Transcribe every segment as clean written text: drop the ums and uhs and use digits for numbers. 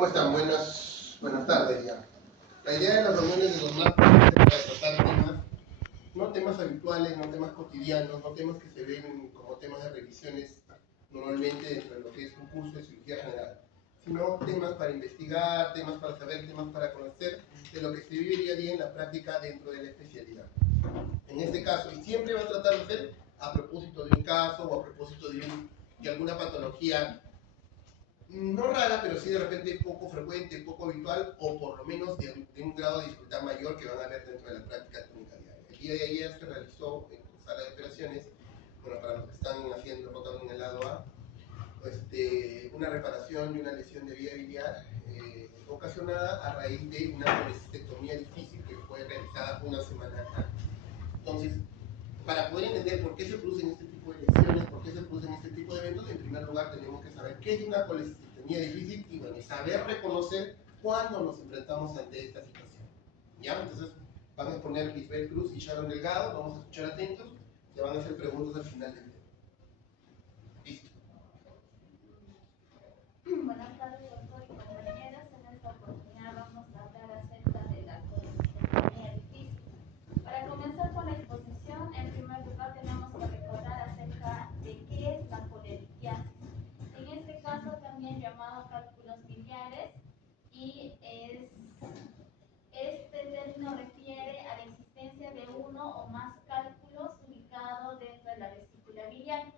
¿Cómo están? Buenas tardes ya. La idea de las reuniones de los martes es para tratar temas, no temas habituales, no temas cotidianos, no temas que se ven como temas de revisiones normalmente dentro de lo que es un curso de cirugía general, sino temas para investigar, temas para saber, temas para conocer de lo que se vive día a día en la práctica dentro de la especialidad. En este caso, y siempre va a tratar de ser a propósito de un caso o a propósito de alguna patología no rara, pero sí de repente poco frecuente, poco habitual, o por lo menos de un grado de dificultad mayor que van a ver dentro de la práctica clínica diaria. El día de ayer se realizó en sala de operaciones, bueno, para los que están haciendo rotando en el lado A, una reparación de una lesión de vía biliar ocasionada a raíz de una colecistectomía difícil que fue realizada una semana antes. Entonces, para poder entender por qué se producen este tipo de lesiones, por qué se producen este tipo de eventos, en primer lugar tenemos que saber qué es una colecistectomía difícil y bueno, saber reconocer cuándo nos enfrentamos ante esta situación. ¿Ya? Entonces van a exponer Lisbeth Cruz y Sharon Delgado, vamos a escuchar atentos, se van a hacer preguntas al final del tema. Listo. Buenas tardes, doctor y compañeras. En esta oportunidad vamos a hablar acerca de la colecistectomía difícil. Para comenzar con la exposición, en primer lugar tenemos que recordar acerca de qué es la colelitiasis. En este caso también llamado cálculos biliares, y este término refiere a la existencia de uno o más cálculos ubicados dentro de la vesícula biliar.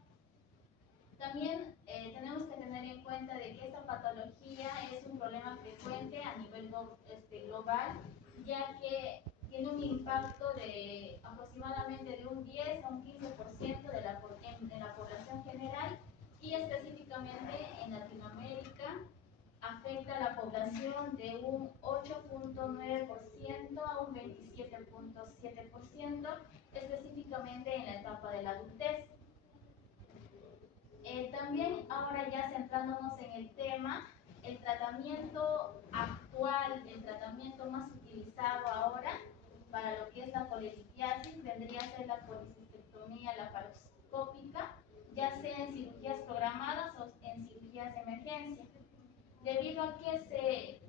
También tenemos que tener en cuenta de que esta patología es un problema frecuente a nivel global, ya que tiene un impacto de aproximadamente de un 10 a un 15% de la población general, y específicamente en Latinoamérica afecta a la población de un 8.9% a un 27.7%, específicamente en la etapa de la adultez. También ahora ya centrándonos en el tema, el tratamiento actual, el tratamiento más utilizado ahora para lo que es la colelitiasis vendría a ser la colecistectomía laparoscópica, ya sea en cirugías programadas o en cirugías de emergencia. Debido a que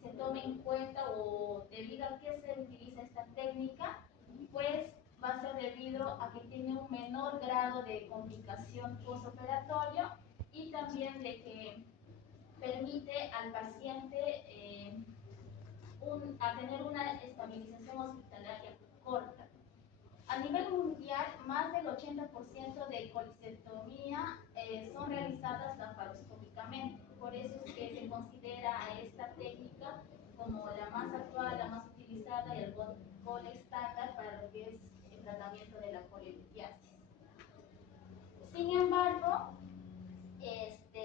se tome en cuenta o debido a que se utiliza esta técnica, pues va a ser debido a que tiene un menor grado de complicación postoperatorio, y también de que permite al paciente a tener una estabilización hospitalaria corta. A nivel mundial, más del 80% de colecistectomía son realizadas laparoscópicamente. Por eso es que se considera a esta técnica como la más actual, la más utilizada y el gold estándar para lo que es el tratamiento de la colelitiasis. Sin embargo,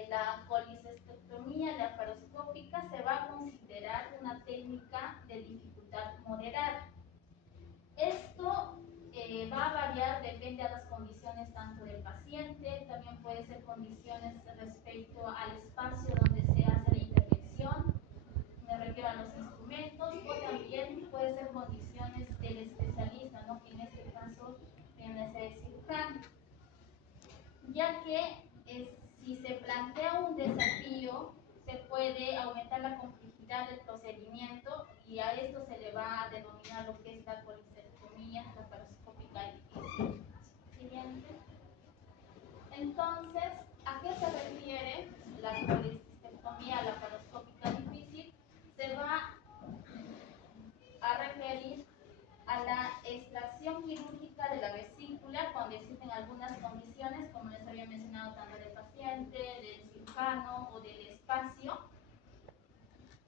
la colecistectomía laparoscópica se va a considerar una técnica de dificultad moderada. Esto va a variar, depende a las condiciones tanto del paciente, también puede ser condiciones respecto al espacio donde se hace la intervención, me refiero a los instrumentos, o también puede ser condiciones del especialista, ¿no? Que en este caso viene a ser el cirujano, ya que si se plantea un desafío, se puede aumentar la complejidad del procedimiento, y a esto se le va a denominar lo que es la colecistectomía laparoscópica difícil. Siguiente. Entonces, ¿a qué se refiere la colecistectomía laparoscópica difícil? Se va a referir a la extracción quirúrgica de la vesícula cuando existen algunas condiciones, como les había mencionado, tanto del paciente, del cirujano o del espacio,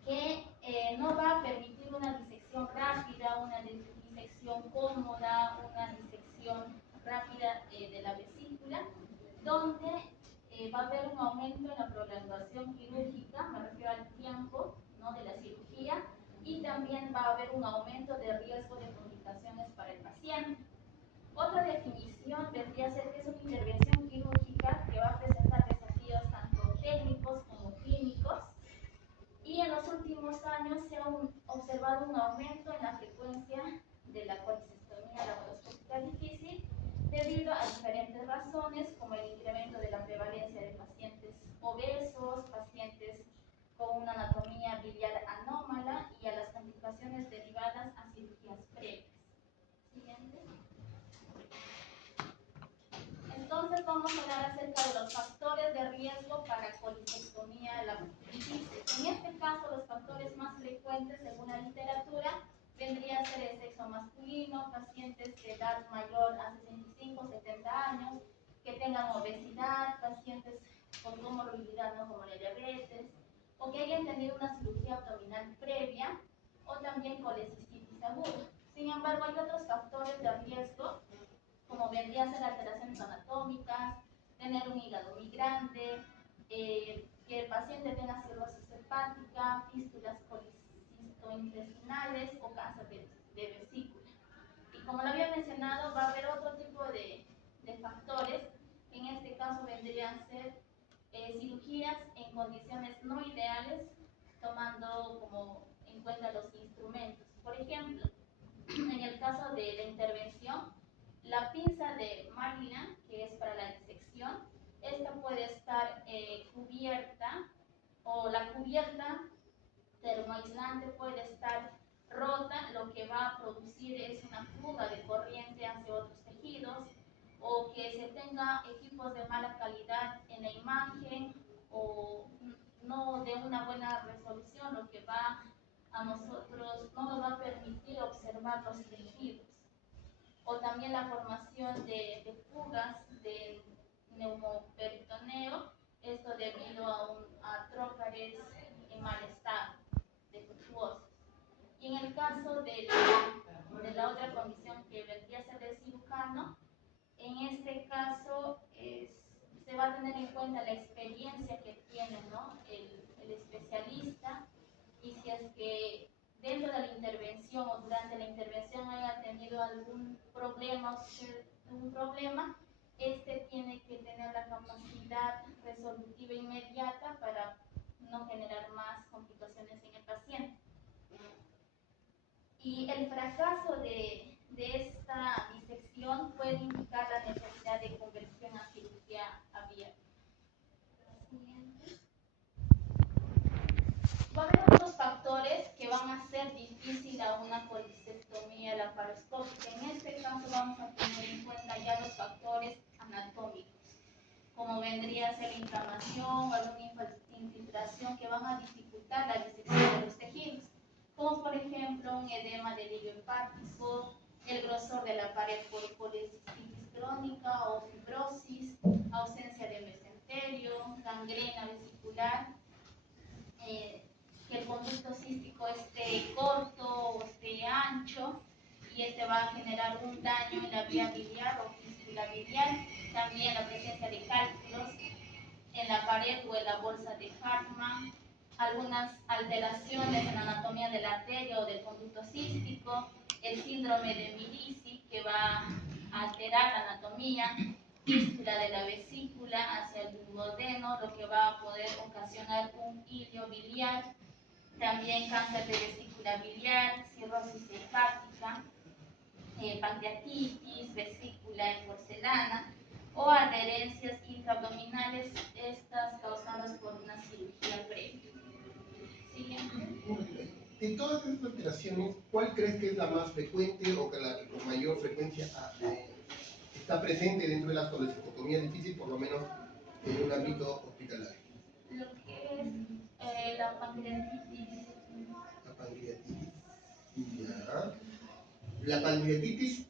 que no va a permitir una disección rápida, una disección cómoda, una disección rápida de la vesícula, donde va a haber un aumento en la prolongación quirúrgica, me refiero al tiempo, ¿no?, de la cirugía, y también va a haber un aumento de riesgo de complicaciones para el paciente. Otra definición vendría a ser que es una intervención quirúrgica que va a presentar desafíos tanto técnicos como clínicos, y en los últimos años se ha observado un aumento en la frecuencia de la colecistectomía laparoscópica difícil debido a diferentes razones, como el incremento de la prevalencia de pacientes obesos, pacientes con una anatomía biliar anómala y a las complicaciones derivadas a cirugías previas. Siguiente. Entonces vamos a hablar acerca de los factores de riesgo para colicectomía difícil. En este caso, los factores más frecuentes, según la literatura, vendría a ser el sexo masculino, pacientes de edad mayor a 65, 70 años, que tengan obesidad, pacientes con comorbilidad, ¿no?, como la diabetes, o que hayan tenido una cirugía abdominal previa, o también colecistitis aguda. Sin embargo, hay otros factores de riesgo, como vendría a ser alteraciones anatómicas, tener un hígado muy grande, que el paciente tenga cirrosis hepática, fístulas colicistointestinales o cáncer de vesícula. Y como lo había mencionado, va a haber otro tipo de factores, que en este caso vendrían a ser cirugías en condiciones no ideales, tomando como en cuenta los instrumentos. Por ejemplo, en el caso de la intervención, la pinza de Maryland, que es para la disección, esta puede estar cubierta, o la cubierta termoaislante puede estar rota, lo que va a producir es una fuga de corriente hacia otros tejidos, o que se tenga equipos de mala calidad en la imagen, o no de una buena resolución, lo que va a nosotros, no nos va a permitir observar los tejidos. O también la formación de fugas del neumoperitoneo, esto debido a trócares en mal estado, defectuosos. Y en el caso de la otra condición que vendría a ser del cirujano, en este caso se va a tener en cuenta la experiencia que tiene, ¿no?, el especialista, y si es que dentro de la intervención o durante la intervención haya tenido algún problema, este tiene que tener la capacidad resolutiva inmediata para no generar más complicaciones en el paciente. Y el fracaso de esta disección puede indicar la necesidad de conversión a cirugía abierta. Siguiente. Va a haber otros factores que van a hacer difícil a una colicectomía laparoscópica. En este caso vamos a tener en cuenta ya los factores anatómicos, como vendría a ser la inflamación o alguna infiltración que van a dificultar la disección de los tejidos, como por ejemplo un edema del hilo hepático, el grosor de la pared por colecistitis crónica o fibrosis, ausencia de mesenterio, gangrena vesicular, que el conducto cístico esté corto o esté ancho, y este va a generar un daño en la vía biliar o fístula biliar. También la presencia de cálculos en la pared o en la bolsa de Hartmann, algunas alteraciones en la anatomía de la arteria o del conducto cístico, el síndrome de Milici, que va a alterar la anatomía, fístula de la vesícula hacia el duodeno, lo que va a poder ocasionar un ilio biliar, también cáncer de vesícula biliar, cirrosis hepática, pancreatitis, vesícula en porcelana, o adherencias intraabdominales, estas causadas por una cirugía previa. Siguiente. De todas estas alteraciones, ¿cuál crees que es la más frecuente o que la que con mayor frecuencia está presente dentro de las colecistectomías difíciles, por lo menos en un ámbito hospitalario? Lo que es la pancreatitis. La pancreatitis. Ya. La pancreatitis,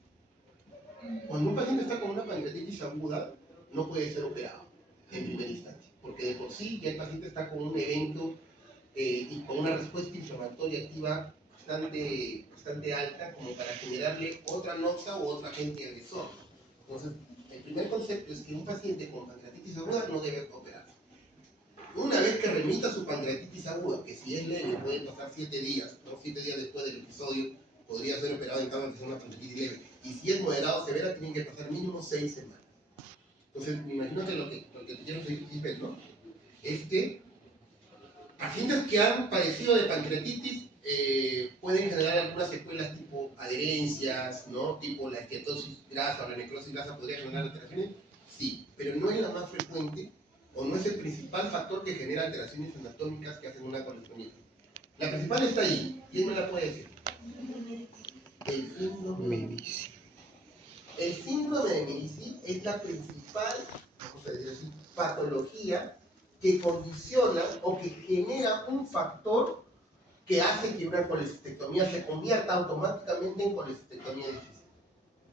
cuando un paciente está con una pancreatitis aguda, no puede ser operado en primera instancia, porque de por sí ya el paciente está con un evento y con una respuesta inflamatoria activa bastante alta, como para generarle otra noxa u otro agente agresor. Entonces, el primer concepto es que un paciente con pancreatitis aguda no debe operarse. Una vez que remita su pancreatitis aguda, que si es leve puede pasar 7 días, ¿no? 7 días después del episodio, podría ser operado en caso de que sea una pancreatitis leve. Y si es moderado o severa, tienen que pasar mínimo 6 semanas. Entonces, me imagino que lo que te quiero decir, ¿no?, es que pacientes que han padecido de pancreatitis pueden generar algunas secuelas tipo adherencias, ¿no?, tipo la esteatosis grasa o la necrosis grasa podría generar alteraciones, sí, pero no es la más frecuente o no es el principal factor que genera alteraciones anatómicas que hacen una colectomía. La principal está ahí. ¿Quién me la puede decir? El síndrome de Medici. El síndrome de Medici es la principal, vamos a decir así, patología que condiciona o que genera un factor que hace que una colecistectomía se convierta automáticamente en colecistectomía difícil.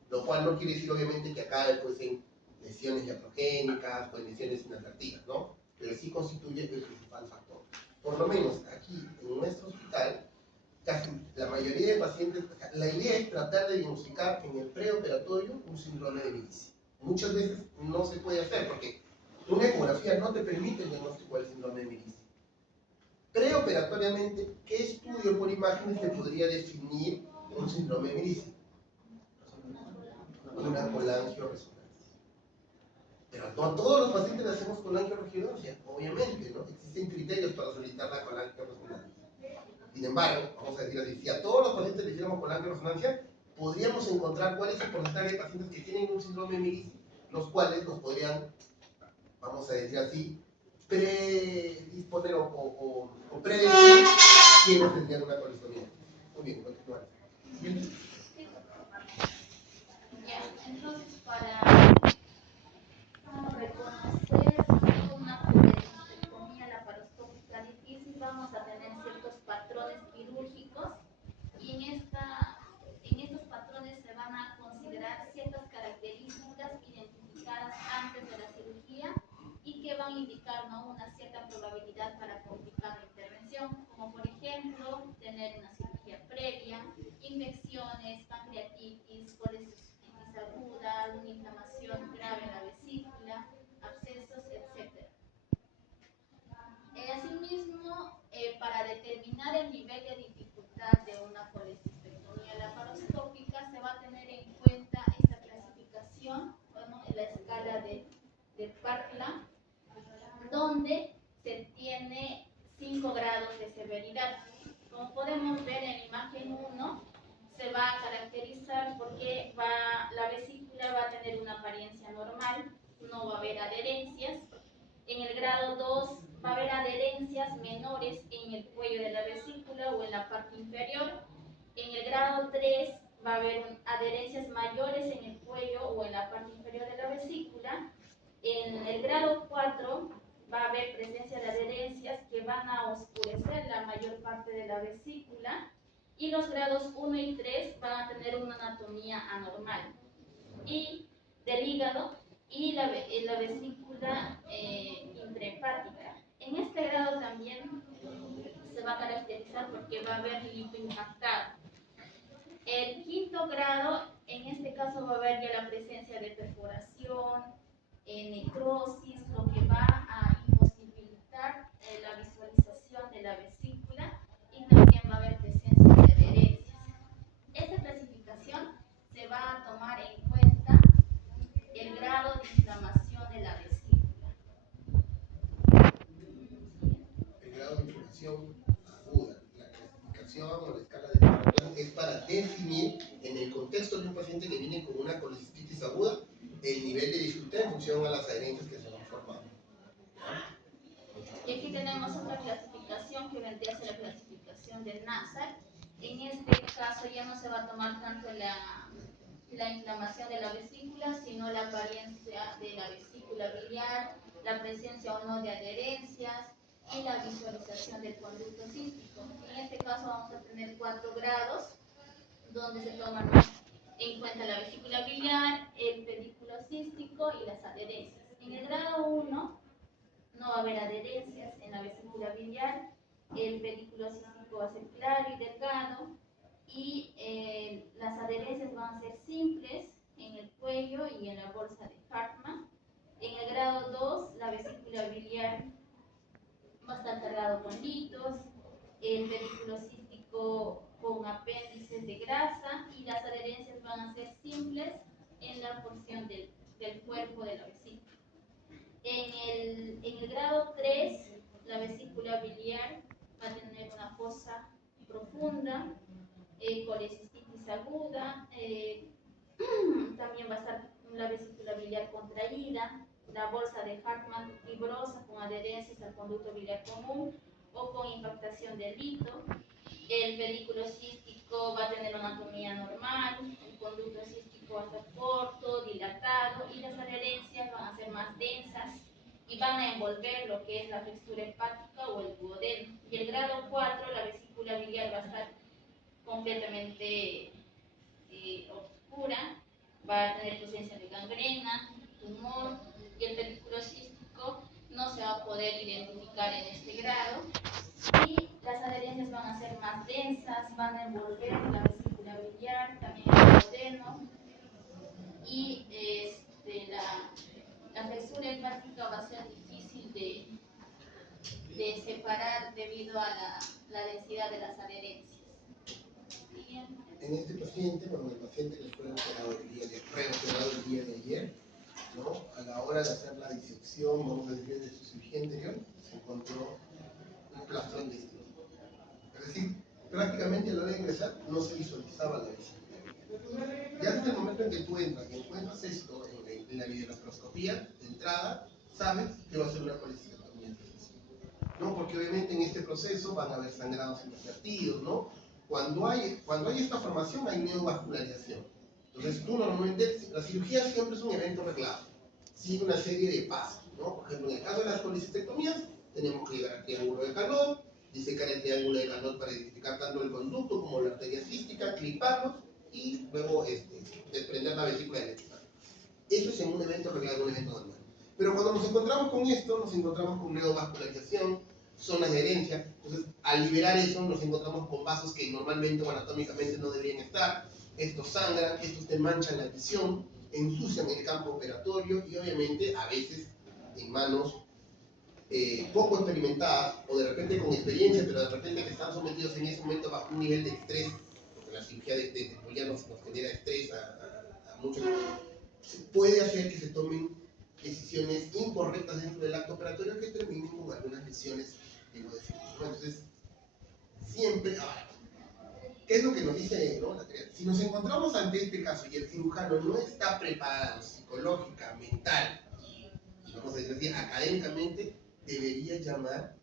Lo cual no quiere decir obviamente que acabe pues, en lesiones iatrogénicas o en lesiones inasertivas, ¿no? Pero sí constituye el principal factor. Por lo menos aquí en nuestro hospital, casi la mayoría de pacientes, la idea es tratar de diagnosticar en el preoperatorio un síndrome de Medici. Muchas veces no se puede hacer porque una ecografía no te permite el diagnóstico del síndrome de Medici. Preoperatoriamente, ¿qué estudio por imágenes te podría definir un síndrome de Medici? Una colangioresonancia. Pero a todos los pacientes le hacemos colangioresonancia, obviamente, ¿no? Existen criterios para solicitar la colangioresonancia. Sin embargo, vamos a decir así, si a todos los pacientes le hiciéramos colangioresonancia, podríamos encontrar cuál es el porcentaje de pacientes que tienen un síndrome de Medici, los cuales nos podrían, vamos a decir así, predisponer o predecir quiénes tendrían una colectomía. Muy bien, continuar. Ya, entonces para reconocer una colecistectomía laparoscópica difícil vamos a tener ciertos patrones quirúrgicos y en estos patrones se van a considerar ciertas características identificadas antes de la cirugía y que van a indicar, ¿no?, una cierta probabilidad para complicar la intervención, como por ejemplo tener una cirugía previa, infecciones, pancreatitis, colecistitis aguda, una inflamación grave en la vesícula, abscesos, etc. Asimismo, para determinar el nivel de dificultad de una colecistectomía laparoscópica se va a tener en cuenta esta clasificación, bueno, en la escala de Parkland, donde se tiene 5 grados de severidad. Como podemos ver en la imagen 1, se va a caracterizar porque la vesícula va a tener una apariencia normal, no va a haber adherencias. En el grado 2 va a haber adherencias menores en el cuello de la vesícula o en la parte inferior. En el grado 3 va a haber adherencias mayores en el cuello o en la parte inferior de la vesícula. En el grado 4 va a haber presencia de adherencias que van a oscurecer la mayor parte de la vesícula. Y los grados 1 y 3 van a tener una anatomía anormal y del hígado y la vesícula intrahepática. En este grado también se va a caracterizar porque va a haber lipoimpactado. El quinto grado, en este caso va a haber ya la presencia de perforación, necrosis, lo que va a imposibilitar la visualización de la vesícula y también va a haber presencia de adherencias. Esta clasificación se va a tomar en cuenta el grado de inflamación de la vesícula. El grado de inflamación aguda, la clasificación o la escala de Parkland es para definir en el contexto de un paciente que viene con una colecistitis aguda el nivel de dificultad en función a las adherencias que se van formando. Y aquí tenemos otra clasificación que vendría a ser la clasificación de Nassar. En este caso ya no se va a tomar tanto la inflamación de la vesícula, sino la apariencia de la vesícula biliar, la presencia o no de adherencias y la visualización del conducto cístico. En este caso vamos a tener 4 grados, donde se toman en cuenta la vesícula biliar, el pedículo cístico y las adherencias. En el grado 1 no va a haber adherencias en la vesícula biliar, el pedículo cístico va a ser claro y delgado y las adherencias van a ser simples en el cuello y en la bolsa de Hartmann. En el grado 2 la vesícula biliar va a estar cargado con litos, el pedículo cístico con apéndices de grasa y las adherencias van a ser simples en la porción del cuerpo de la vesícula. En el grado 3, la vesícula biliar va a tener una fosa profunda, colecistitis aguda, también va a estar la vesícula biliar contraída, la bolsa de Hartmann fibrosa con adherencias al conducto biliar común o con impactación del lito. el pedículo cístico va a tener una anatomía normal, el conducto cístico va a estar corto, dilatado, y las adherencias van a ser más densas y van a envolver lo que es la textura hepática o el duodeno. Y el grado 4, la vesícula biliar va a estar completamente oscura, va a tener presencia de gangrena, tumor, y el pedículo cístico no se va a poder identificar en este grado. Y las adherencias van a ser más densas, van a envolver la vesícula biliar, también el duodeno, y la textura hepática va a ser difícil de separar debido a la densidad de las adherencias. En este paciente, cuando el paciente le fue reoperado el día de ayer, ¿no? A la hora de hacer la disección, vamos a decir, de su cirugía anterior, se encontró un plastrón de esto. Es decir, prácticamente a la hora de ingresar no se visualizaba la vesícula. Ya desde el momento en que tú entras y encuentras esto en la videolaparoscopía, de entrada, sabes que va a ser una colecistectomía. ¿No? Porque obviamente en este proceso van a haber sangrados inadvertidos, ¿no? Cuando hay esta formación hay neovascularización. Entonces tú normalmente, la cirugía siempre es un evento reglado, sigue una serie de pasos, ¿no? Por ejemplo, en el caso de las colecistectomías, tenemos que llegar al triángulo de Carnot, disecar el triángulo de Carnot para identificar tanto el conducto como la arteria cística, cliparlos y luego desprender la vesícula eléctrica. Eso es en un evento reglado, un evento normal. Pero cuando nos encontramos con esto, nos encontramos con neovascularización, zonas de herencia. Entonces, al liberar eso, nos encontramos con vasos que normalmente o anatómicamente no deberían estar. Estos sangran, estos te manchan la visión, ensucian el campo operatorio y obviamente a veces en manos poco experimentadas o de repente con experiencia, pero de repente que están sometidos en ese momento bajo un nivel de estrés, porque la cirugía de ya nos genera estrés a muchos, puede hacer que se tomen decisiones incorrectas dentro del acto operatorio que terminen con algunas lesiones de lo definitivo. Entonces, siempre, ¿qué es lo que nos dice, ¿no? La teoría? Si nos encontramos ante este caso y el cirujano no está preparado psicológica, mental y vamos a decir así, académicamente, debería llamar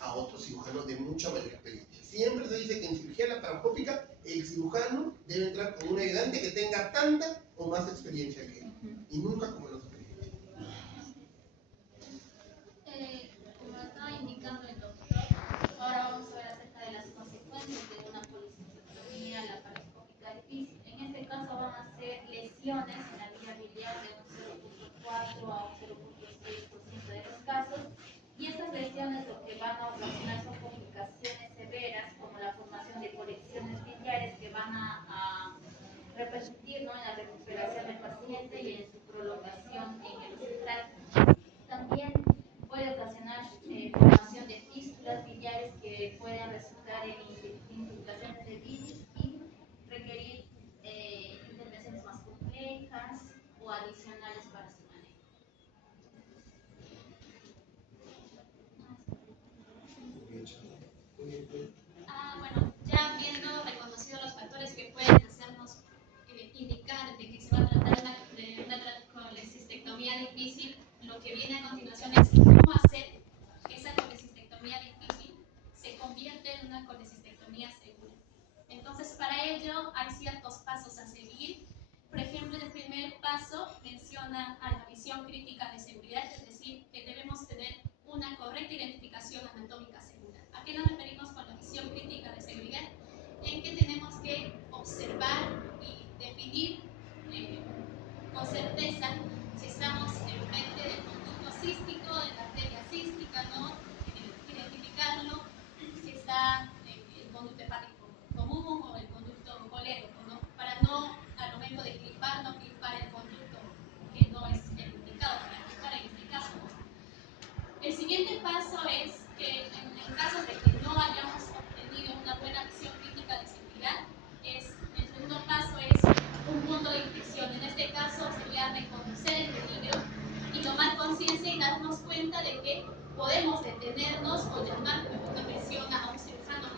a otro cirujano de mucha mayor experiencia. Siempre se dice que en cirugía laparoscópica el cirujano debe entrar con un ayudante que tenga tanta o más experiencia que él, y nunca con menos experiencia. Como lo estaba indicando el doctor, ahora vamos a ver acerca de las consecuencias de una colecistectomía laparoscópica difícil. En este caso van a ser lesiones en la vía biliar de un 0.4 a un 0.6% de los casos, y estas lesiones lo que van a ocasionar son complicaciones severas como la formación de colecciones biliares que van a repercutir, ¿no?, en la recuperación del paciente y en su prolongación en el hospital. También puede ocasionar formación de fístulas biliares que pueden resultar en infiltraciones de bilis y requerir intervenciones más complejas o adicionales para su manejo. Bueno, ya habiendo reconocido los factores que pueden hacernos indicar de que se va a tratar de una colecistectomía difícil, lo que viene a continuación es cómo hacer que esa colecistectomía difícil se convierta en una colecistectomía segura. Entonces, para ello hay ciertos pasos a seguir. Por ejemplo, el primer paso menciona a la visión crítica de seguridad, es decir, que debemos tener una correcta identificación anatómica segura. ¿A qué nos referimos con la visión crítica de seguridad? En que tenemos que observar y definir con certeza si estamos enfrente del conducto cístico, de la arteria cística, ¿no? Identificarlo, si está el conducto hepático común o el conducto colédoco, ¿no? Para no, al momento de clipar, no clipar el conducto que no es el indicado para clipar en este caso. El siguiente paso es que en caso de que no hayamos obtenido una buena visión crítica de seguridad, el segundo paso es un punto de inflexión. En este caso sería reconocer el peligro y tomar conciencia y darnos cuenta de que podemos detenernos o llamar, como usted menciona, a un cirujano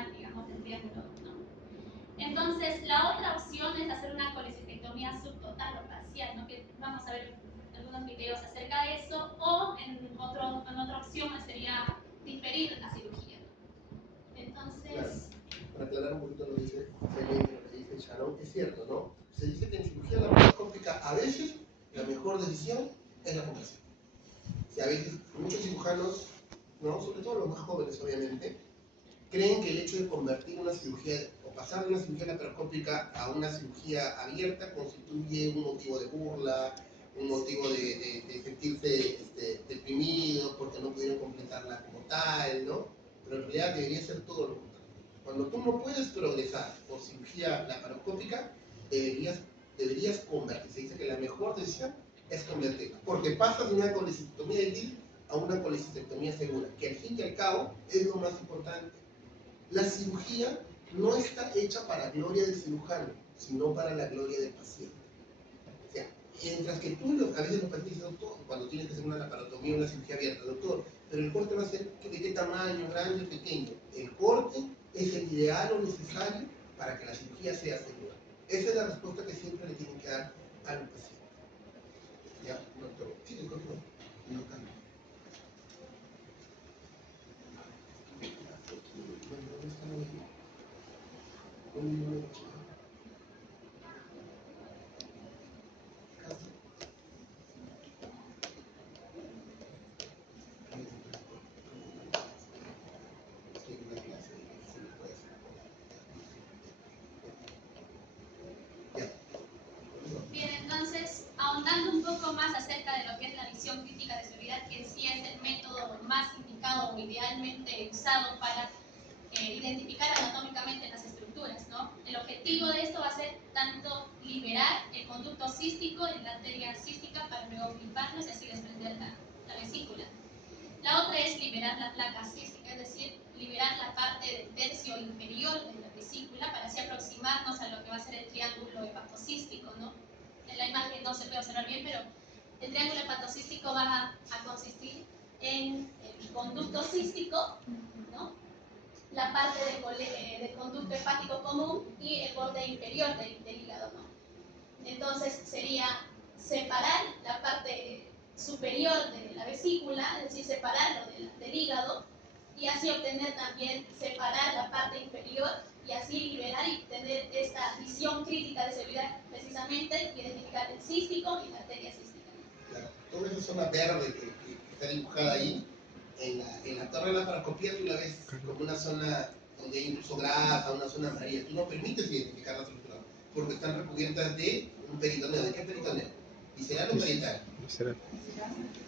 normal, digamos, del triángulo, ¿no? Entonces, la otra opción es hacer una colecistectomía subtotal o parcial, ¿no? Que vamos a ver algunos videos acerca de eso, o en otra opción sería diferir la cirugía. Entonces... Claro. Para aclarar un poquito lo que dice Selene, lo que dice Sharon, es cierto, ¿no? Se dice que en cirugía laparoscópica a veces la mejor decisión es la conversión. O sea, a veces muchos cirujanos, ¿no? Sobre todo los más jóvenes obviamente, creen que el hecho de convertir una cirugía o pasar de una cirugía laparoscópica a una cirugía abierta constituye un motivo de burla, un motivo de sentirse deprimidos porque no pudieron completarla como tal, ¿no? Pero en realidad debería ser todo lo contrario. Cuando tú no puedes progresar por cirugía laparoscópica, deberías convertir. Se dice que la mejor decisión es convertir, porque pasas de una colecistectomía de a una colecistectomía segura, que al fin y al cabo es lo más importante. La cirugía no está hecha para gloria del cirujano, sino para la gloria del paciente. O sea, mientras que tú, a veces los pacientes dicen, doctor, cuando tienes que hacer una laparotomía, una cirugía abierta, doctor, pero el corte va a ser de qué tamaño, grande o pequeño. El corte es el ideal o necesario para que la cirugía sea segura. Esa es la respuesta que siempre le tienen que dar a los pacientes. ¿Ya, doctor? Sí, el corte no cambia. Bien, entonces, ahondando un poco más acerca de lo que es la visión crítica de seguridad, que en sí es el método más indicado o idealmente usado para identificar anatómicamente las estructuras, ¿no? El objetivo de esto va a ser tanto liberar el conducto cístico y la arteria cística para luego cliparlos y así desprender la vesícula. La otra es liberar la placa cística, es decir, liberar la parte del tercio inferior de la vesícula para así aproximarnos a lo que va a ser el triángulo hepatocístico, ¿no? En la imagen no se puede observar bien, pero el triángulo hepatocístico va a consistir en el conducto cístico, ¿no? La parte del conducto hepático común y el borde inferior del hígado, ¿no? Entonces sería separar la parte superior de la vesícula, es decir, separarlo del hígado, y así obtener también separar la parte inferior y así liberar y tener esta visión crítica de seguridad, precisamente identificar el cístico y la arteria cística. Claro. Toda esa zona verde que está dibujada ahí, en la torre de la laparoscopía tú la ves como una zona donde hay incluso grasa, una zona amarilla. Tú no permites identificar la estructura porque están recubiertas de un peritoneo. ¿De qué peritoneo? ¿Visceral o parietal? Visceral.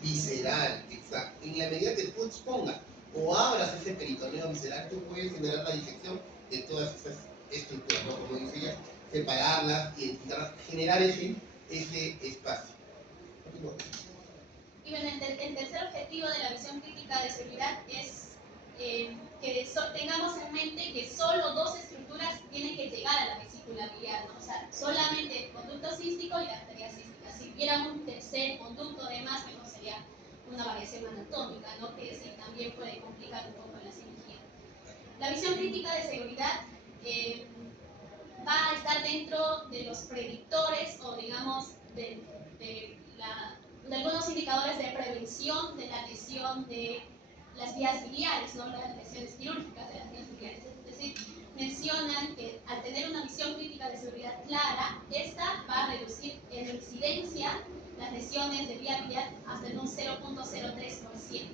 Visceral, exacto. En la medida que tú expongas o abras ese peritoneo visceral, tú puedes generar la disección de todas esas estructuras, ¿no? Como dice ella, separarlas, identificarlas, generar ese espacio. Y bueno, el tercer objetivo de la visión crítica de seguridad es que tengamos en mente que solo dos estructuras tienen que llegar a la vesícula biliar, ¿no? O sea, solamente el conducto cístico y la arteria cística. Si hubiera un tercer conducto de más, mejor sería una variación anatómica, ¿no? Que sí, también puede complicar un poco la cirugía. La visión crítica de seguridad va a estar dentro de los predictores o digamos de algunos indicadores de prevención de la lesión de las vías biliares, no las lesiones quirúrgicas de las vías biliares. Es decir, mencionan que al tener una visión crítica de seguridad clara, esta va a reducir en incidencia las lesiones de vía biliar hasta en un 0.03%.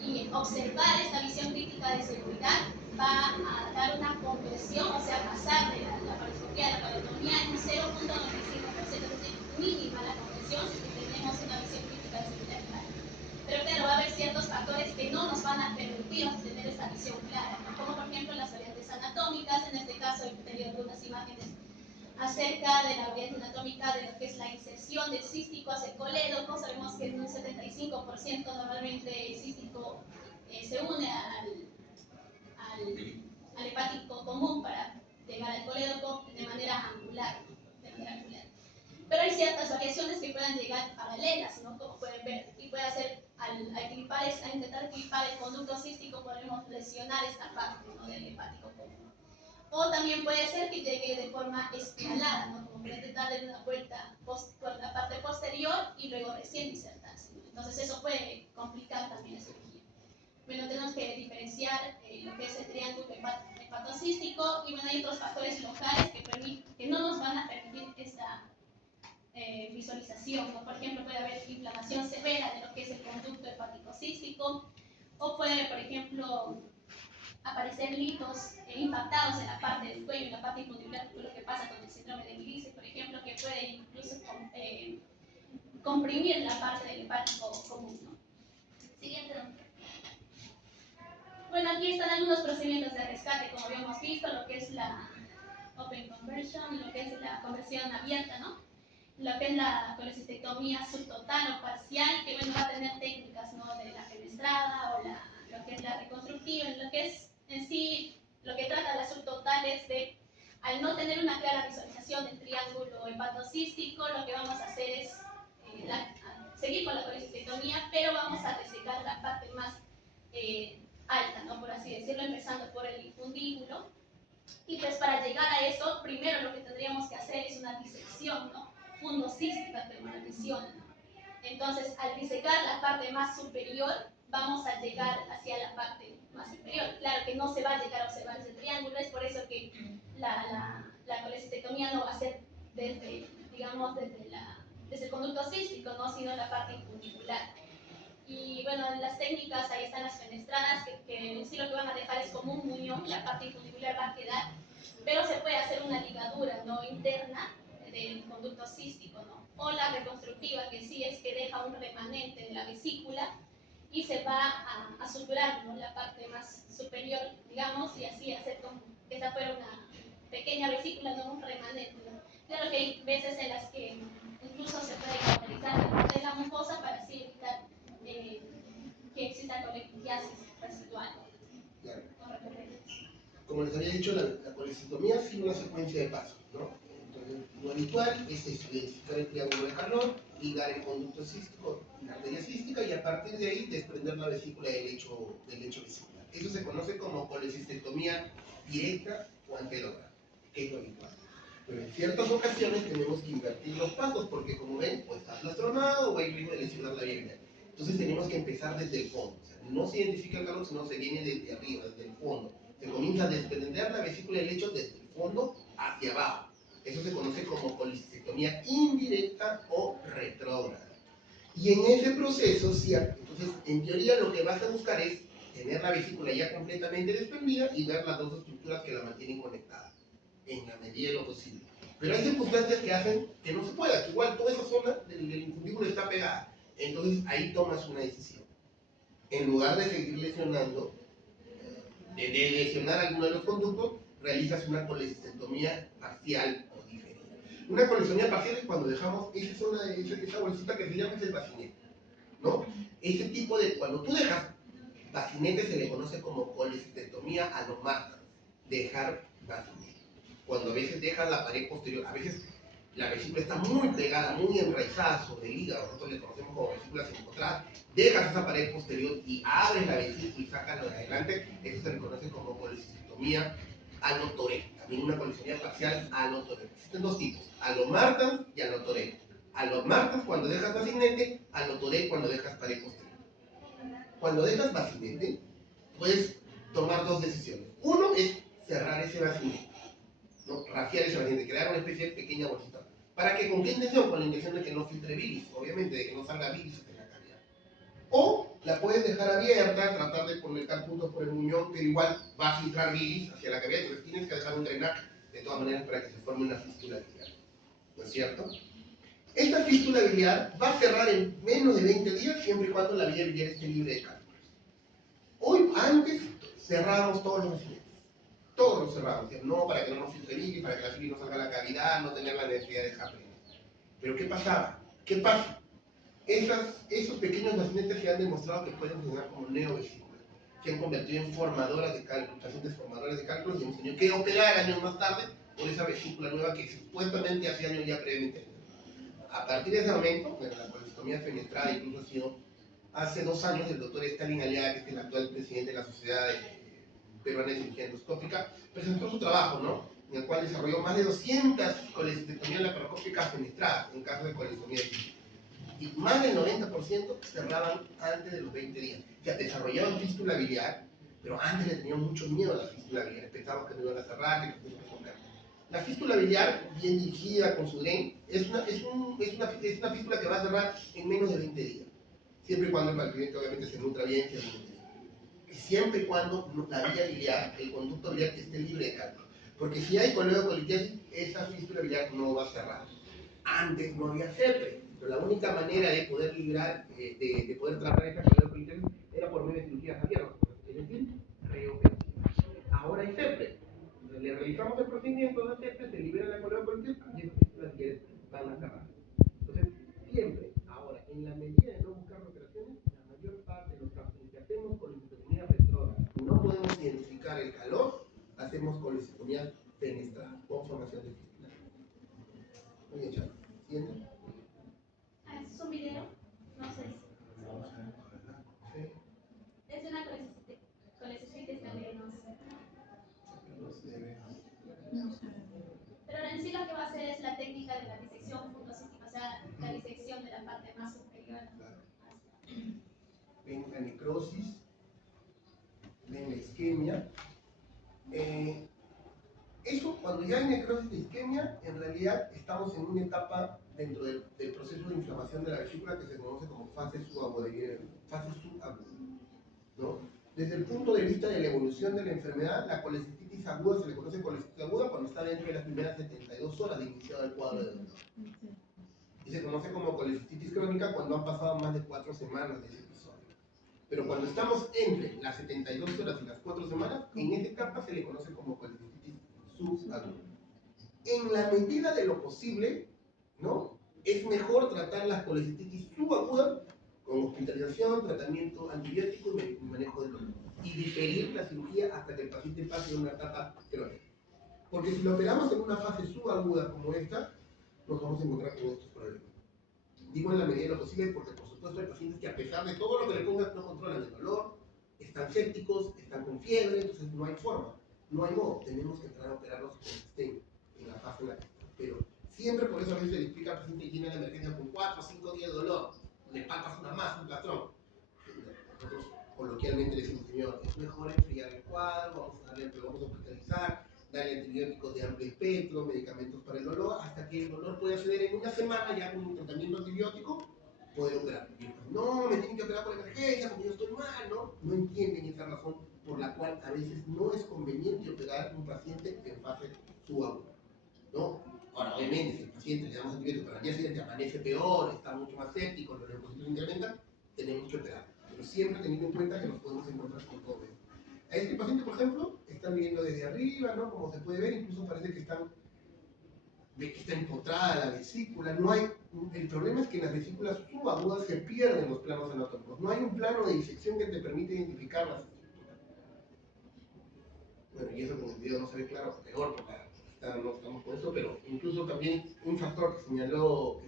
Y observar esta visión crítica de seguridad va a dar una conversión, o sea, pasar de la laparoscopía a la laparotomía en un 0.95%, es decir, mínima la conversión si tenemos una visión crítica de seguridad clara. Pero claro, va a haber ciertos factores que no nos van a permitir tener esta visión clara, ¿no? Como por ejemplo las variantes anatómicas. En este caso he tenido algunas imágenes acerca de la variante anatómica de lo que es la inserción del cístico hacia el colédoco. Sabemos que en un 75% normalmente el cístico se une al hepático común para llegar al colédoco de manera angular, Pero hay ciertas variaciones que puedan llegar paralelas, ¿no? Como pueden ver, y puede ser al intentar clipar el conducto cístico podemos lesionar esta parte, ¿no?, del hepático común. O también puede ser que llegue de forma escalada, ¿no?, como pretender darle una vuelta por la parte posterior y luego recién insertarse, ¿no? Entonces eso puede complicar también la cirugía. Bueno, tenemos que diferenciar lo que es el triángulo hepatocístico, y bueno, hay otros factores locales que no nos van a permitir esta visualización, ¿no? Por ejemplo, puede haber inflamación severa de lo que es el conducto hepático-cístico, o puede, por ejemplo, aparecer litos impactados en la parte del cuello, en la parte infundibular, lo que pasa con el síndrome de Grise, por ejemplo, que puede incluso comprimir la parte del hepático común, ¿no? Siguiente, doctor. Bueno, aquí están algunos procedimientos de rescate, como habíamos visto, lo que es la open conversion, lo que es la conversión abierta, ¿no? Lo que es la colecistectomía subtotal o parcial, que bueno, va a tener técnicas, ¿no?, de la fenestrada o lo que es la reconstructiva. Lo que es en sí, lo que trata la subtotal es de, al no tener una clara visualización del triángulo hepatocístico, lo que vamos a hacer es seguir con la colecistectomía, pero vamos a resecar la parte más alta, ¿no?, por así decirlo, empezando por el infundíbulo. Y pues para llegar a eso, primero lo que tendríamos que hacer es una disección, ¿no?, fundocística, que lo menciona, ¿no? Entonces, al disecar la parte más superior, vamos a llegar hacia la parte más inferior. Claro que no se va a llegar a observar ese triángulo, es por eso que la colecistectomía no va a ser desde, digamos, desde el conducto cístico, ¿no?, sino la parte infundibular. Y bueno, las técnicas, ahí están las fenestradas, que sí lo que van a dejar es como un muñón, la parte infundibular va a quedar, pero se puede hacer una ligadura, ¿no?, interna del conducto cístico, ¿no? O la reconstructiva, que sí es que deja un remanente de la vesícula y se va a suturar, ¿no?, la parte más superior, digamos, y así hacer como que esa fuera una pequeña vesícula, no un remanente, ¿no? Claro que hay veces en las que incluso se puede cauterizar la mucosa para así evitar que exista colectiasis residual. Claro. Como les había dicho, la colecistectomía sigue una secuencia de pasos, ¿no? Entonces, lo habitual es identificar el triángulo de calor, ligar el conducto cístico, la arteria cística, y a partir de ahí desprender la vesícula del lecho vesicular. Eso se conoce como colecistectomía directa o anterogra, que es lo habitual. Pero en ciertas ocasiones tenemos que invertir los pasos, porque como ven, o está plastronado o hay riesgo de lesionar la vía biliar. Entonces tenemos que empezar desde el fondo. O sea, no se identifica el calor, sino se viene desde arriba, desde el fondo. Se comienza a desprender la vesícula del lecho desde el fondo hacia abajo. Eso se conoce como colecistectomía indirecta o retrógrada. Y en ese proceso, sí, entonces, en teoría lo que vas a buscar es tener la vesícula ya completamente desprendida y ver las dos estructuras que la mantienen conectada, en la medida de lo posible. Pero hay circunstancias que hacen que no se pueda, que igual toda esa zona del infundíbulo está pegada. Entonces ahí tomas una decisión. En lugar de seguir lesionando, de lesionar alguno de los conductos, realizas una colecistectomía parcial o diferida. Una colecistectomía parcial es cuando dejamos esa bolsita que se llama el bacinete, ¿no? Ese tipo de, cuando tú dejas bacinete se le conoce como colecistectomía alomarta, dejar bacinete. Cuando a veces dejas la pared posterior, a veces la vesícula está muy pegada, muy enraizada sobre el hígado, nosotros le conocemos como vesículas encontradas, dejas esa pared posterior y abres la vesícula y sacas lo de adelante, eso se le conoce como colecistectomía alotorecta, también una colecistectomía parcial alotorecta. Existen dos tipos, alomartas y alotorecta. Alomartas cuando dejas bacinete, alotorecta cuando dejas pared posterior. Cuando dejas bacinete, puedes tomar dos decisiones. Uno es cerrar ese bacinete, ¿no? Raciar ese bacinete, crear una especie de pequeña bolsita. ¿Para qué? ¿Con qué intención? Con la intención de que no filtre bilis, obviamente, de que no salga bilis de la cavidad. O la puedes dejar abierta, tratar de conectar puntos por el muñón, pero igual va a filtrar bilis hacia la cavidad, entonces tienes que dejar un drenaje de todas maneras para que se forme una fístula biliar, ¿no es cierto? Esta fístula biliar va a cerrar en menos de 20 días, siempre y cuando la vía biliar esté libre de cálculos. Hoy, antes, cerramos todos los bacinetes. Todos los cerramos, no para que no nos filtre bilis, para que la bilis no salga a la cavidad, no tener la necesidad de dejar plenas. Pero ¿qué pasaba? ¿Qué pasa? Esos pequeños bacinetes se han demostrado que pueden funcionar como neovesículas. Se han convertido en formadoras de cálculos, pacientes formadoras de cálculos, y hemos tenido que operar años más tarde por esa vesícula nueva que supuestamente hace años ya previamente. A partir de ese momento, la colecistectomía fenestrada incluso ha sido Hace 2 años el doctor Stalin Aliaga, que es el actual presidente de la Sociedad Peruana de Cirugía Endoscópica, presentó su trabajo, ¿no? En el cual desarrolló más de 200 colecistectomías laparoscópicas fenestradas en caso de colectomía difícil. Y más del 90% cerraban antes de los 20 días. O sea, desarrollaban fístula biliar, pero antes le tenían mucho miedo a la fístula biliar. Pensaban que no iban a cerrar, que no iban a resolver. La fístula biliar, bien dirigida con su DREN, es una fístula que va a cerrar en menos de 20 días. Siempre y cuando el paciente obviamente se nutra bien, se alimente bien. Y siempre y cuando la vía biliar, el conducto biliar, esté libre de cálculo. Porque si hay coledocolitiasis, esa fístula biliar no va a cerrar. Antes no había CEPRE, pero la única manera de poder librar, de poder tratar esa coledocolitiasis era por medio de cirugías abiertas, es decir, reoperación. Ahora hay CEPRE. Le realizamos el procedimiento de CEPRE, se libera la coledocolitiasis y esas fístulas van a cerrar. Entonces, siempre, ahora, en la medida de no buscar operaciones, la mayor parte de los casos que hacemos colecistectomía retrógrada y no podemos identificar el calor, hacemos colecistectomía fenestrada, con formación de fístula. Muy bien, Chava. ¿Siguiente? ¿Es un video? No sé. Sí. Es una colecistitis también, no sé. Pero en sí lo que va a hacer es la técnica de la disección fundocística, o sea, la disección de la parte más superior. Claro. Ven la necrosis, ven la isquemia. Eso, cuando ya hay necrosis de isquemia, en realidad estamos en una etapa dentro del proceso de inflamación de la vesícula que se conoce como fase subaguda, ¿no? Desde el punto de vista de la evolución de la enfermedad, la colecistitis aguda se le conoce colecistitis aguda cuando está dentro de las primeras 72 horas de iniciado el cuadro de dolor. Y se conoce como colecistitis crónica cuando han pasado más de 4 semanas de ese episodio. Pero cuando estamos entre las 72 horas y las 4 semanas, en esa etapa se le conoce como colecistitis subaguda. En la medida de lo posible, ¿no? Es mejor tratar la colecistitis subaguda con hospitalización, tratamiento antibiótico y manejo del dolor. Y diferir la cirugía hasta que el paciente pase de una etapa crónica. Porque si lo operamos en una fase subaguda como esta, nos vamos a encontrar con estos problemas. Digo en la medida de lo posible porque por supuesto hay pacientes que a pesar de todo lo que le pongas no controlan el dolor, están sépticos, están con fiebre, entonces no hay forma, no hay modo, tenemos que entrar a operarlos cuando estén en la fase en la que están. Pero siempre por eso a veces se le explica al paciente que tiene la emergencia con 4 o 5 días de dolor, le palpas una más, un plastrón. Nosotros coloquialmente le decimos, señor, es mejor enfriar el cuadro, vamos a hospitalizar, darle antibióticos de amplio espectro, medicamentos para el dolor, hasta que el dolor pueda ceder en una semana ya con un tratamiento antibiótico, poder operar. Y pues, no, me tienen que operar por emergencia porque yo estoy mal, ¿no? No entienden esa razón por la cual a veces no es conveniente operar a un paciente en fase subaguda, ¿no? Ahora, obviamente, si el paciente le damos antibióticos, pero al día siguiente amanece peor, está mucho más séptico, los leucocitos incrementan, tenemos que operar. Pero siempre teniendo en cuenta que nos podemos encontrar con todo esto. A este paciente, por ejemplo, están viendo desde arriba, ¿no? Como se puede ver, incluso parece que está empotrada la vesícula. No hay, el problema es que en las vesículas subagudas se pierden los planos anatómicos. No hay un plano de disección que te permite identificar las estructuras. Bueno, y eso con el video no se ve claro, peor, porque no estamos con eso, pero incluso también un factor que señaló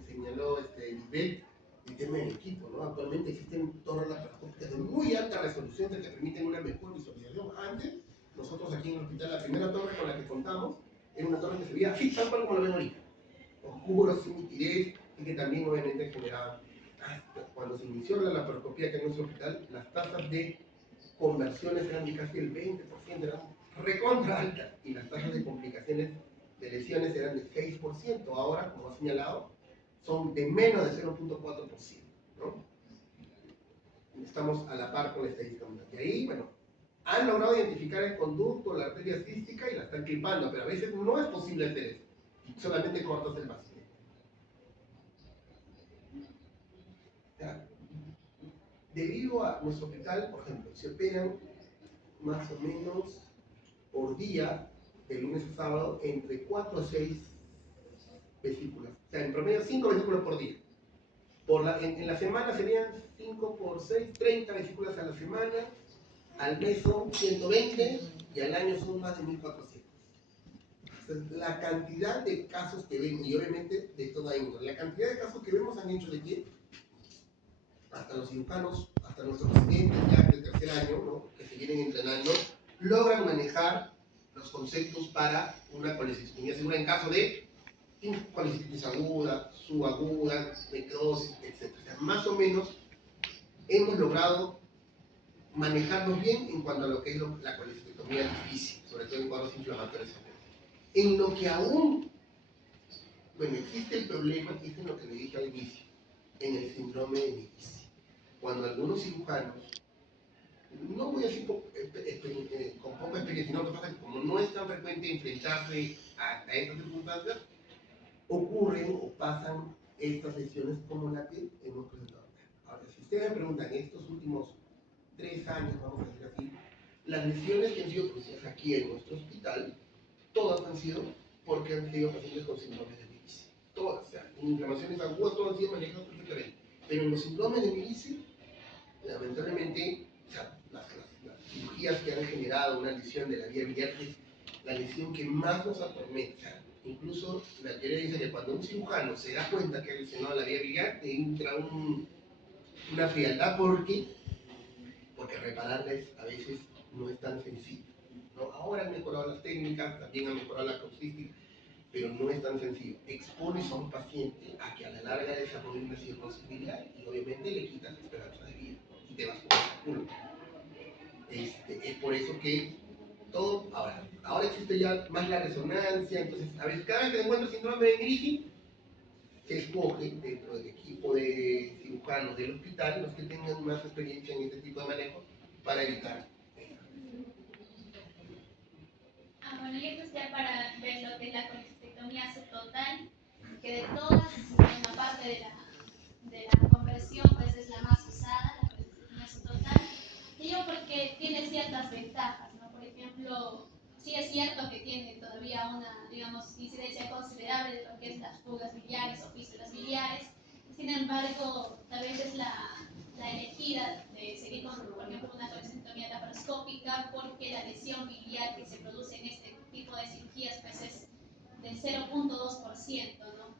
Lisbeth, el tema del equipo, ¿no? Actualmente existen torres laparoscópicas de muy alta resolución que te permiten una mejor visualización. Antes, nosotros aquí en el hospital, la primera torre con la que contamos era una torre que se veía así, tal cual como lo ven ahorita. Oscuro, sin nitidez, y que también obviamente generaba. Cuando se inició la laparoscopía aquí en nuestro hospital, las tasas de conversiones eran de casi el 20%, eran recontra altas, y las tasas de complicaciones de lesiones eran de 6%. Ahora, como ha señalado, son de menos de 0.4%, ¿no? Estamos a la par con la estadística mundial. Y ahí, bueno, han logrado identificar el conducto, la arteria cística y la están clipando, pero a veces no es posible hacer eso. Solamente cortas el vacío. Debido a nuestro hospital, por ejemplo, se operan más o menos por día, de lunes a sábado, entre 4 a 6 vesículas. O sea, en promedio 5 vesículas por día. En la semana serían 5 por 6, 30 vesículas a la semana. Al mes son 120 y al año son más de 1400. Entonces, la cantidad de casos que vemos, y obviamente de toda índole, la cantidad de casos que vemos han hecho de que hasta los cirujanos, hasta nuestros residentes ya del tercer año, ¿no? Que se vienen entrenando, logran manejar los conceptos para una colecistectomía segura en caso de colecistectomía aguda, subaguda, necrosis, etc. O sea, más o menos hemos logrado manejarnos bien en cuanto a lo que es la colecistectomía difícil, sobre todo en cuadros inflamatorios. En lo que aún, bueno, existe el problema, es en lo que le dije al inicio, en el síndrome de Medici. Cuando algunos cirujanos, no voy a decir con poca experiencia, no, que como no es tan frecuente enfrentarse a estas circunstancias, ocurren o pasan estas lesiones como la que hemos presentado. Ahora, si ustedes me preguntan, en estos últimos 3 años, vamos a decir así, las lesiones que han sido producidas aquí en nuestro hospital, todas han sido porque han sido pacientes con síndrome de Medici. Todas, o sea, en inflamaciones agudas, todas han sido manejadas perfectamente. Pero en los síndromes de Medici, lamentablemente, o sea, las cirugías que han generado una lesión de la vía biliar es la lesión que más nos atormenta. Incluso la teoría dice que cuando un cirujano se da cuenta que ha lesionado la vía biliar, te entra una frialdad porque repararles a veces no es tan sencillo, ¿no? Ahora han mejorado las técnicas, también han mejorado la causística, pero no es tan sencillo. Expones a un paciente a que a la larga desarrolle una cirrosis biliar y obviamente le quitas la esperanza de vida, ¿no? Y te vas con el culo. Es por eso que todo, ahora existe ya más la resonancia, entonces a veces cada vez que encuentro síndrome de Medici, se escoge dentro del equipo de cirujanos del hospital los que tengan más experiencia en este tipo de manejo para evitar. Bueno, y esto es ya para ver lo que es la colecistectomía subtotal, que de todas, en la parte de la conversión, pues es la más usada, la colecistectomía subtotal. Y yo porque tiene ciertas ventajas, ¿no? Por ejemplo, sí es cierto que tiene todavía una, digamos, incidencia considerable de lo que es las fugas biliares o fístulas biliares. Sin embargo, tal vez es la elegida de seguir con, por ejemplo, una colecistectomía laparoscópica porque la lesión biliar que se produce en este tipo de cirugías pues es del 0.2%, ¿no?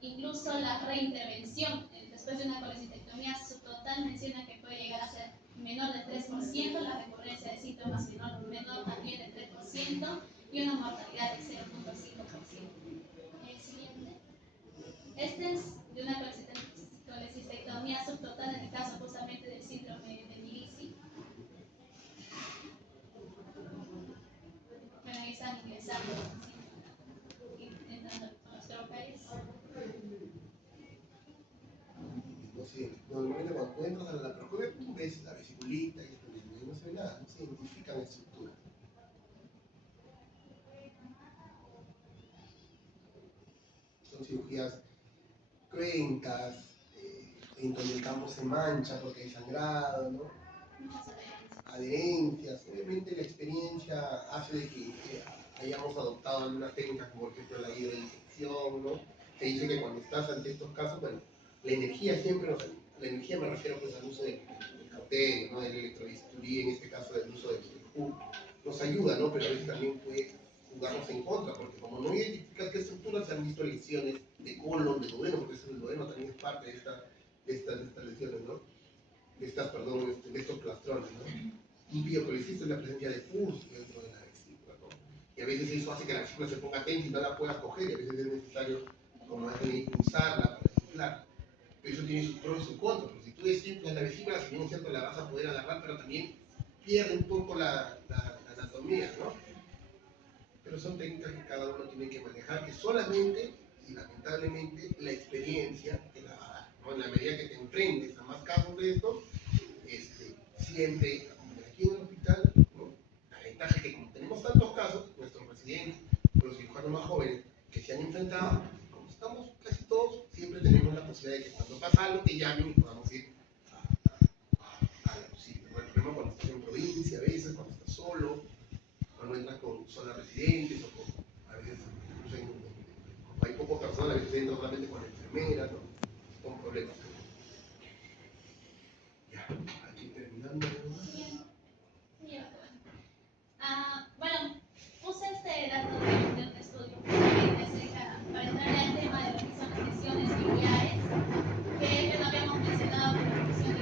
Incluso la reintervención después de una colecistectomía subtotal menciona que puede llegar a ser menor del 3%, la recurrencia de síntomas menor también del 3% y una mortalidad del 0.5%. El siguiente. Este es de una colecistectomía subtotal en el caso justamente del síndrome de Medici. Bueno, ahí están ingresando, entrando con los tropeles. Normalmente cuando tú entras a la laparoscopia, tú ves la vesiculita y no se ve nada, no se identifica la estructura. Son cirugías cruentas, en donde el campo se mancha porque hay sangrado, ¿no? Adherencias. Obviamente la experiencia hace de que hayamos adoptado algunas técnicas como por ejemplo la hidroinyección, ¿no? Se dice que cuando estás ante estos casos, bueno, la energía siempre nos ayuda. La energía me refiero pues al uso del cauterio, ¿no? Del electrobisturí, en este caso del uso del HUC, nos ayuda, ¿no? Pero a veces también puede jugarnos en contra, porque como no identificas qué estructuras, se han visto lesiones de colon, de duodeno, porque el duodeno también es parte de estas lesiones, ¿no? De estos plastrones, ¿no? Un biocolicisto es la presencia de pus dentro de la vesícula, ¿no? Y a veces eso hace que la vesícula se ponga tensa y no la puedas coger, y a veces es necesario, como es, impulsarla para inflar. Pero eso tiene sus pros y sus contras, porque si tú desinflas la vesícula, si bien es cierto, la vas a poder agarrar, pero también pierde un poco la anatomía, ¿no? Pero son técnicas que cada uno tiene que manejar, que solamente y lamentablemente la experiencia te la va a dar, ¿no? En la medida que te enfrentes a más casos de esto, siempre, aquí en el hospital, ¿no? La ventaja es que como tenemos tantos casos, nuestros residentes, los cirujanos más jóvenes que se han enfrentado, como estamos casi todos, siempre tenemos la posibilidad de que cuando pasa algo te llamen y podamos ir a la posible. ¿No? El problema cuando estás en provincia, a veces, cuando estás solo, cuando entras con solas residentes, o con, a veces, incluso como hay pocas personas, a veces entras solamente con enfermeras, ¿no? Con problemas. Ya, aquí terminando. Bueno, puse este dato de un estudio para entrar al tema de lo que son las lesiones biliares, que no habíamos mencionado, pero las lesiones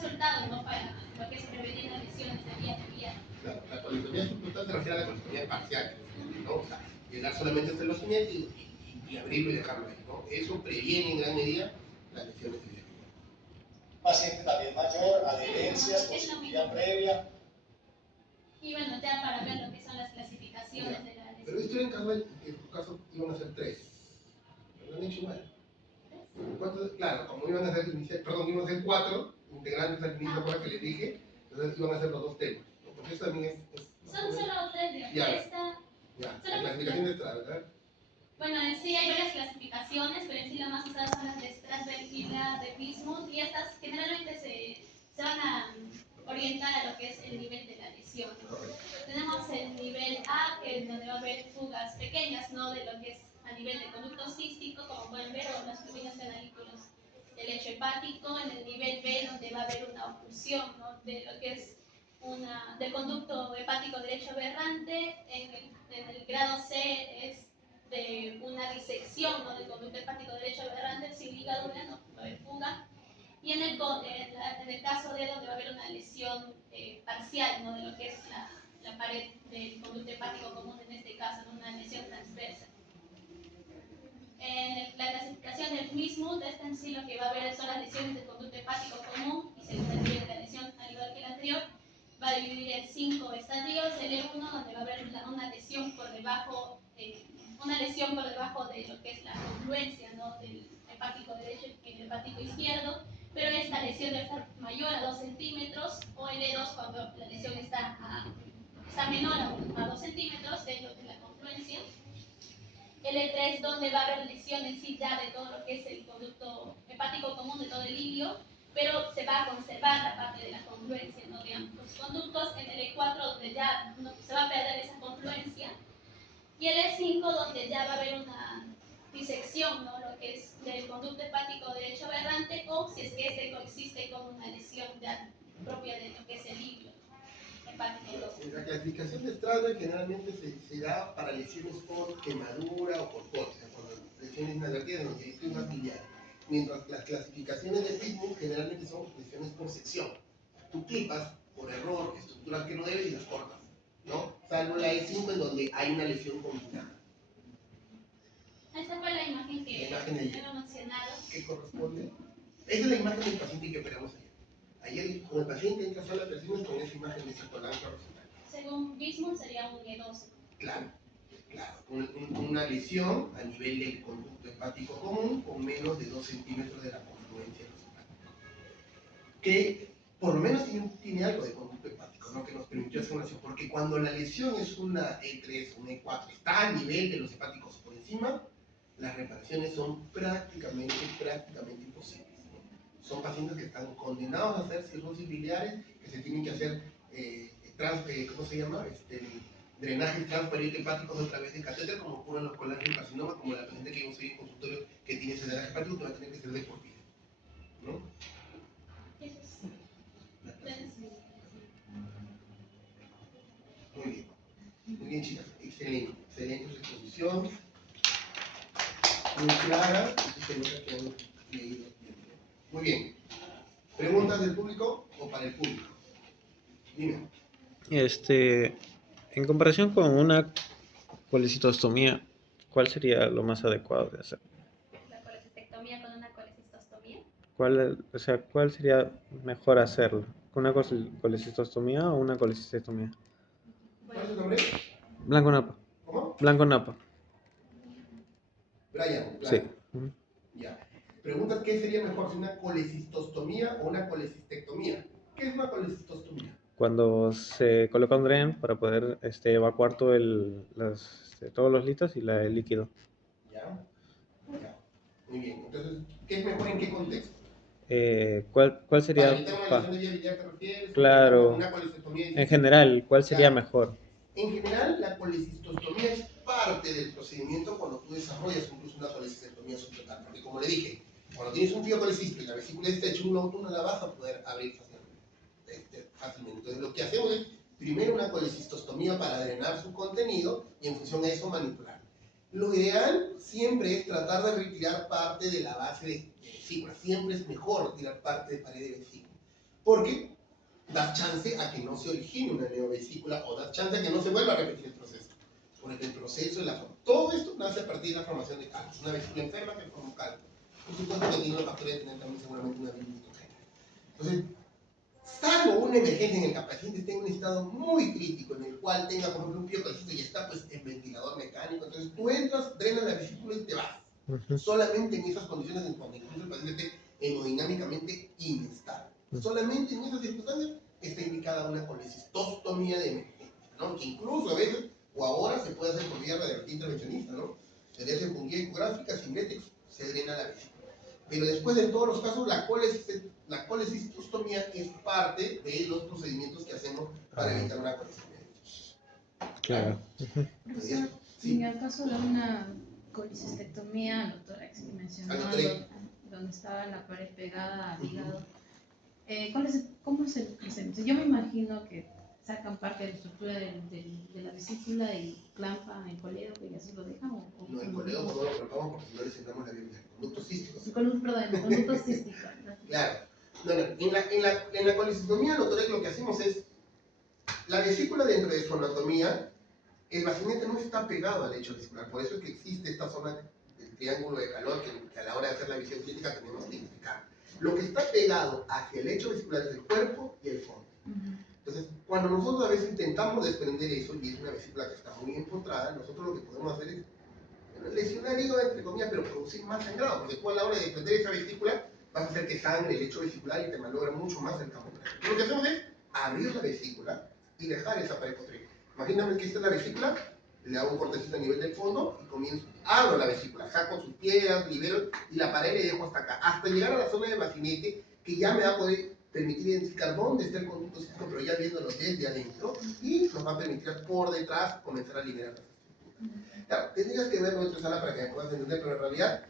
resultado, ¿no? Para lo que es prevenir las lesiones de vía biliar. Claro, la colectomía subtotal se refiere a la colectomía parcial, ¿no? O sea, llegar solamente hasta el nacimiento y abrirlo y dejarlo ahí, ¿no? Eso previene en gran medida las lesiones de vía biliar. Paciente también mayor, adherencias, por cirugía previa. Y bueno, ya para ver lo que son las clasificaciones Ya. de la Pero lesión. esto en tu caso iban a ser 3. Lo han hecho igual. ¿Cuántos? Claro, como iban a ser iban a ser 4 integrantes al inicio, ¿recuerdas que les dije? Entonces iban a ser los 2 temas, ¿no? Porque eso también es Son solo 3 de ya. esta. Ya, la clasificación de Estrada, ¿verdad? Bueno, en sí hay varias clasificaciones, pero en sí las más usadas son las de Strasberg y la de Bismuth, y estas generalmente se van a orientar a lo que es el nivel de la lesión. Correcto. Tenemos el nivel A, que es donde va a haber fugas pequeñas, ¿no? De lo que es a nivel de conducto cístico, como pueden ver, o las pequeñas canalículas del lecho hepático. En el nivel B, donde va a haber una oclusión, ¿no? De lo que es del conducto hepático derecho aberrante. En el grado C es de una disección, ¿no? Del conducto hepático derecho aberrante sin ligadura, no va a haber fuga. Y en el caso de donde va a haber una lesión parcial, ¿no? De lo que es la pared del conducto hepático común, en este caso, ¿no? Una lesión transversa. En la clasificación del Bismuth, esta en sí lo que va a haber son las lesiones del conducto hepático común, y según el nivel de la lesión, al igual que la anterior, va a dividir en 5 estadios. El E1, donde va a haber una lesión por debajo de lo que es la confluencia, ¿no? Del hepático derecho y el hepático izquierdo, pero esta lesión debe estar mayor a 2 centímetros, o el E2 cuando la lesión está menor a 2 centímetros dentro de la confluencia. El E3, donde va a haber lesión en sí ya de todo lo que es el conducto hepático común, de todo el ilio, pero se va a conservar la parte de la confluencia, ¿no? De ambos conductos. En el E4, donde ya no, se va a perder esa confluencia. Y el E5, donde ya va a haber una disección, ¿no? Lo que es del conducto hepático derecho aberrante, o si es que este coexiste con una lesión ya propia de lo que es el ilio hepático. La clasificación de Strasberg generalmente se da para lesiones por quemadura o por corte, por lesiones inadvertidas donde hay climas biliares. Mientras las clasificaciones de Bismuth generalmente son lesiones por sección. Tú clipas por error estructural que no debes y las cortas, ¿no? Salvo la E5 en donde hay una lesión combinada. Esta fue la imagen que hemos mencionado. ¿Qué corresponde? Esa es la imagen del paciente que operamos ayer. Ayer, con el paciente entra a sala de operaciones con esa imagen de circulante horizontal. Según Bismuth sería un E12. Claro. Una lesión a nivel del conducto hepático común con menos de 2 centímetros de la confluencia de los hepáticos. Que por lo menos tiene algo de conducto hepático, ¿no? Que nos permitió hacer una lesión. Porque cuando la lesión es una E3, una E4, está a nivel de los hepáticos por encima, las reparaciones son prácticamente imposibles. Son pacientes que están condenados a hacer cirrosis biliares, que se tienen que hacer ¿cómo se llama? Drenajes transpariohepáticos a través de catéter, como ocurre en los colangiocarcinomas, como la paciente que vimos hoy en consultorio que tiene ese drenaje hepático, que va a tener que ser de por vida, ¿no? Muy bien, chicas, excelente su exposición, muy clara, y se nota que han leído bien. Muy bien. ¿Preguntas del público o para el público? Dime. En comparación con una colecistostomía, ¿cuál sería lo más adecuado de hacer? La colecistectomía con una colecistostomía. ¿Cuál sería mejor hacerlo? ¿Con una colecistostomía o una colecistectomía? ¿Cuál es tu nombre? Blanco Napa. ¿Cómo? Blanco Napa. Brian. Sí. Ya. Preguntas qué sería mejor, si una colecistostomía o una colecistectomía. ¿Qué es una colecistostomía? Cuando se coloca un dren para poder evacuar todos los litos y el líquido. Ya. Muy bien. Entonces, ¿qué es mejor en qué contexto? ¿Cuál sería? ¿Para evitar una lesión de vía biliar te refieres? Claro. Una colecistostomía En general, ¿cuál sería Claro. mejor? En general, la colecistostomía es parte del procedimiento cuando tú desarrollas incluso una colecistectomía subtotal. Porque como le dije, cuando tienes un piocalecisto y la vesícula está hecha no la vas a poder abrir fácilmente. Entonces, lo que hacemos es primero una colecistostomía para drenar su contenido y en función de eso manipular. Lo ideal siempre es tratar de retirar parte de la base de vesícula. Siempre es mejor retirar parte de pared de vesícula. porque da chance a que no se origine una neovesícula o da chance a que no se vuelva a repetir el proceso. Porque el proceso de todo esto nace a partir de la formación de calcos. Una vesícula enferma que forma calco. Por supuesto que tiene los factores de tener también seguramente una bilis mitocondrial. Entonces, salvo una emergencia en el que el paciente esté en un estado muy crítico, en el cual tenga, por ejemplo, un piocalcito y está pues, en ventilador mecánico, entonces tú entras, drenas la vesícula y te vas. Solamente en esas condiciones, en cuando incluso el paciente esté hemodinámicamente inestable. Solamente en esas circunstancias está indicada una colecistostomía de emergencia, ¿no? Que incluso a veces, o ahora, se puede hacer por vía radiología intervencionista, ¿no? Se le hace con guía ecográfica, Simletex, se drena la vesícula. Pero después, en todos los casos, la colecistostomía es parte de los procedimientos que hacemos para evitar una colecistostomía. Claro. Profesor, Sí. en el caso de una colicistectomía al tórax que mencionó, donde estaba la pared pegada al hígado, ¿cómo es el procedimiento? Yo me imagino que sacan parte de la estructura de la vesícula y clampan el colédoco y así lo dejan. No, el colédoco no lo clampamos porque si no le sentamos la Biblia. Conductos císticos. El conducto cístico. Claro. No, en la colecistectomía lo que hacemos es, la vesícula dentro de su anatomía, el bacinete no está pegado al lecho vesicular, por eso es que existe esta zona del triángulo de calor que a la hora de hacer la visión clínica tenemos que identificar. Lo que está pegado hacia el lecho vesicular es el cuerpo y el fondo. Entonces, cuando nosotros a veces intentamos desprender eso, y es una vesícula que está muy empotrada, nosotros lo que podemos hacer es lesionar el hígado, entre comillas, pero producir más sangrado, porque tú a la hora de desprender esa vesícula vas a hacer que sangre el lecho vesicular y te malogra mucho más el campo. Lo que hacemos es abrir la vesícula y dejar esa pared posterior. Imagíname que esta es la vesícula, le hago un cortecito a nivel del fondo y comienzo, abro la vesícula, saco sus piedras, libero y la pared le dejo hasta acá, hasta llegar a la zona del bacinete, que ya me va a poder permitir identificar dónde está el conducto cístico, pero ya viéndolo desde adentro, y nos va a permitir por detrás comenzar a liberar las estructuras. Claro, tendrías que verlo en tu sala para que me puedas entender, pero en realidad,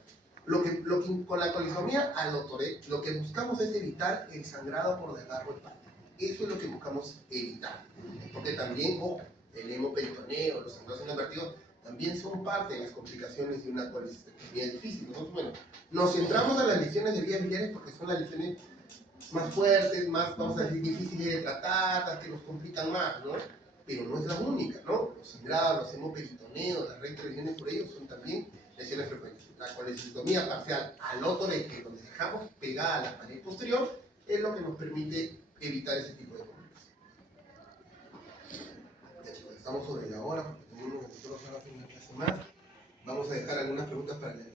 con la colisomía al doctoré, lo que buscamos es evitar el sangrado por desgarro hepático. Eso es lo que buscamos evitar. Porque también, ojo, el hemoperitoneo, los sangrados inadvertidos, también son parte de las complicaciones de una colecistectomía difícil. Nosotros, bueno, nos centramos en las lesiones de vías biliares porque son las lesiones más fuertes, más, vamos a decir, difíciles de tratar, las que nos complican más, ¿no? Pero no es la única, ¿no? Los sangrados, los hemoperitoneos, las retrolesiones por ellos son también lesiones frecuentes. La colecistectomía parcial al ótore, que donde dejamos pegada a la pared posterior, es lo que nos permite evitar ese tipo de complicaciones. Ya chicos, estamos sobre la hora porque tenemos nosotros una clase más. Vamos a dejar algunas preguntas para el